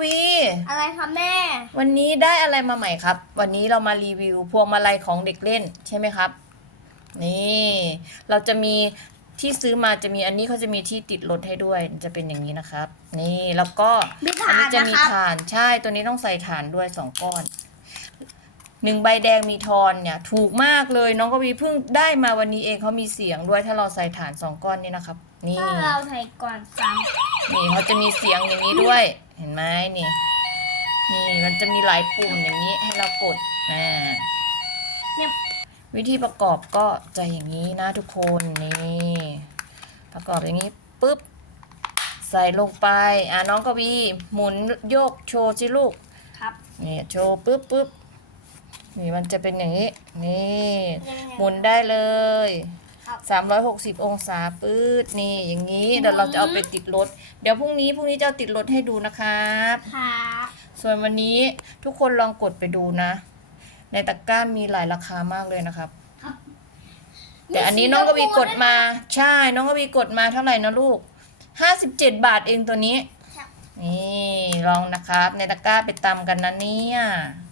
วีอะไรคะแม่ วันนี้ได้อะไรมาใหม่ครับ วันนี้เรามารีวิวพวงมาลัยของเด็กเล่นใช่ไหมครับ นี่ เราจะมีที่ซื้อมาจะมีอันนี้เขาจะมีที่ติดรถให้ด้วยจะเป็นอย่างนี้นะครับ นี่แล้วก็มีอัฐานนี้จะนะมีครับฐานใช่ตัวนี้ต้องใส่ฐานด้วยสองก้อน หนึ่งใบแดงมีทอนเนี่ยถูกมากเลยน้องกวีเพิ่งได้มาวันนี้เองเขามีเสียงด้วยถ้าเราใส่ฐานสองก้อนนี่นะครับ นี่ถ้าเราใส่ก่อนซ้นี่เขาจะมีเสียงอย่างนี้ด้วย เห็นไหมนี่ นี่มันจะมีหลายปุ่มอย่างนี้ให้เรากดอ่าำเนี่ยวิธีประกอบก็จะอย่างนี้นะทุกคนนี่ประกอบอย่างนี้ปุ๊บใส่ลงไปอ่าน้องกวีหมุนโยกโชว์สิลูกครับนี่โชว์ปุ๊บปุ๊บ นี่มันจะเป็นอย่างนี้ นี่ยังไงหมุนได้เลยครับสามร้อยหกสิบองศาปื๊ดนี่อย่างนี้เดี๋ยวเราจะเอาไปติดรถ เดี๋ยวพรุ่งนี้พรุ่งนี้จะเอาติดรถให้ดูนะครับครับส่วนวันนี้ทุกคนลองกดไปดูนะ ในตะกร้ามีหลายราคามากเลยนะครับครับ แต่อันนี้น้องกวีกดมา ใช่น้องกวีกดมาเท่าไหร่นะลูกห้าสิบเจ็ดบาทเองตัวนี้ครับนี่ลองนะครับ ในตะกร้าไปตำกันนะเนี่ยค